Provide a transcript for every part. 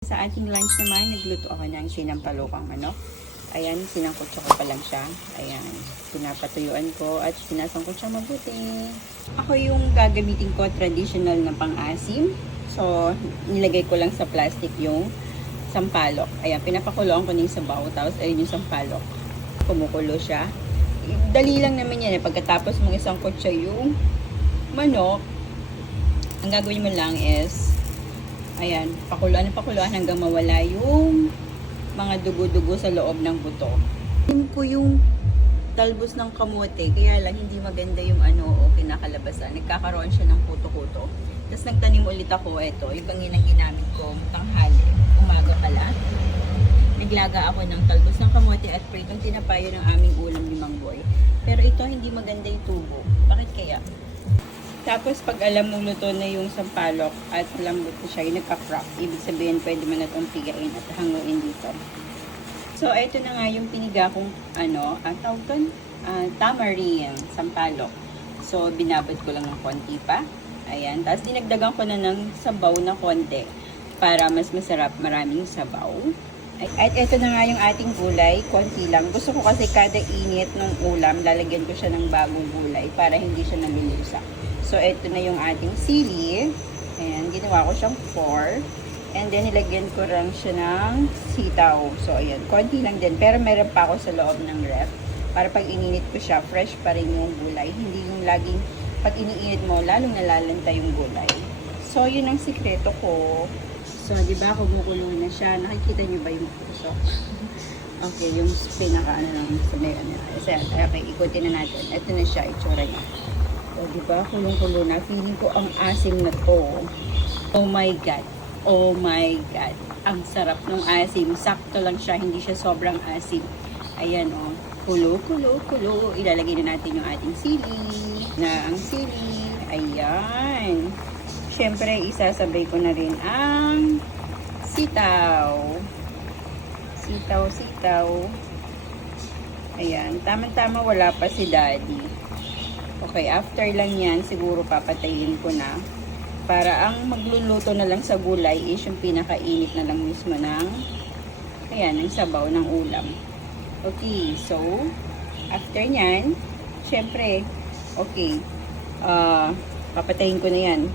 Sa ating lunch naman, nagluto ako ng sinampalukang manok. Ayan, sinangkutsa ko pa lang siya. Ayan, pinapatuyuan ko at sinasangkot siya mabuti. Ako yung gagamitin ko traditional na pang-asim. So, nilagay ko lang sa plastic yung sampalok. Ayan, pinapakuloan ko na yung sabaw. Tapos, ayun yung sampalok. Kumukulo siya. Dali lang naman yan. Pagkatapos mong isangkot siya yung manok, ang gagawin mo lang is ayan, pakuluan hanggang mawala yung mga dugo-dugo sa loob ng buto. Yun ko yung talbos ng kamote, kaya lang hindi maganda yung o kinakalabasan. Nagkakaroon siya ng kuto-kuto. Tapos nagtanim ulit ako, yung kanginang ginamit ko, tanghali, umaga pala. Naglaga ako ng talbos ng kamote at pritong tinapayo ng aming ulam ni Mang Boy. Pero ito hindi maganda yung tubo. Bakit kaya? Tapos, pag alam mong luto na yung sampalok at lambot na siya, yung nagka-crack, ibig sabihin, pwede mo na itong pigain at hanguin dito. So, ito na nga yung piniga kong, tamarind, sampalok. So, binabad ko lang ng konti pa. Ayan. Tapos, dinagdagan ko na ng sabaw na konti para mas masarap, maraming sabaw. At ito na nga yung ating gulay, konti lang. Gusto ko kasi kada init ng ulam, lalagyan ko siya ng bagong gulay para hindi siya nalulusak. So, ito na yung ating sili. Ayan, ginawa ko siyang 4. And then, nilagyan ko lang siya ng sitaw. So, ayan, konti lang din. Pero meron pa ako sa loob ng ref. Para pag ininit ko siya, fresh pa rin yung gulay. Hindi yung laging, pag iniinit mo, lalong nalalanta yung gulay. So, yun ang sikreto ko. So, di ba, kumukulo na siya. Nakikita niyo ba yung puso? Okay, yung pinaka, okay, ikutin na natin. Ito na siya, itsura niya. O, diba? Kulong-kulo na. Feeling ko ang asim na to. Oh my God. Oh my God. Ang sarap ng asim. Sakto lang siya. Hindi siya sobrang asim. Ayan, o. Kulo. Ilalagay na natin yung ating sili. Ang sili. Ayan. Siyempre, isasabay ko na rin ang sitaw. Sitaw. Ayan. Tama-tama, wala pa si Daddy. Okay, after lang yan, siguro papatayin ko na. Para ang magluluto na lang sa gulay is yung pinakainit na lang mismo ng, ng sabaw ng ulam. Okay, so, after nyan, syempre, okay, papatayin ko na yan.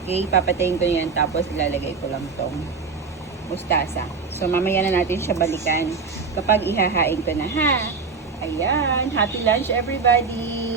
Okay, papatayin ko na yan, tapos ilalagay ko lang tong mustasa. So, mamaya na natin siya balikan kapag ihahain ko na, ha? Ayan, happy lunch everybody!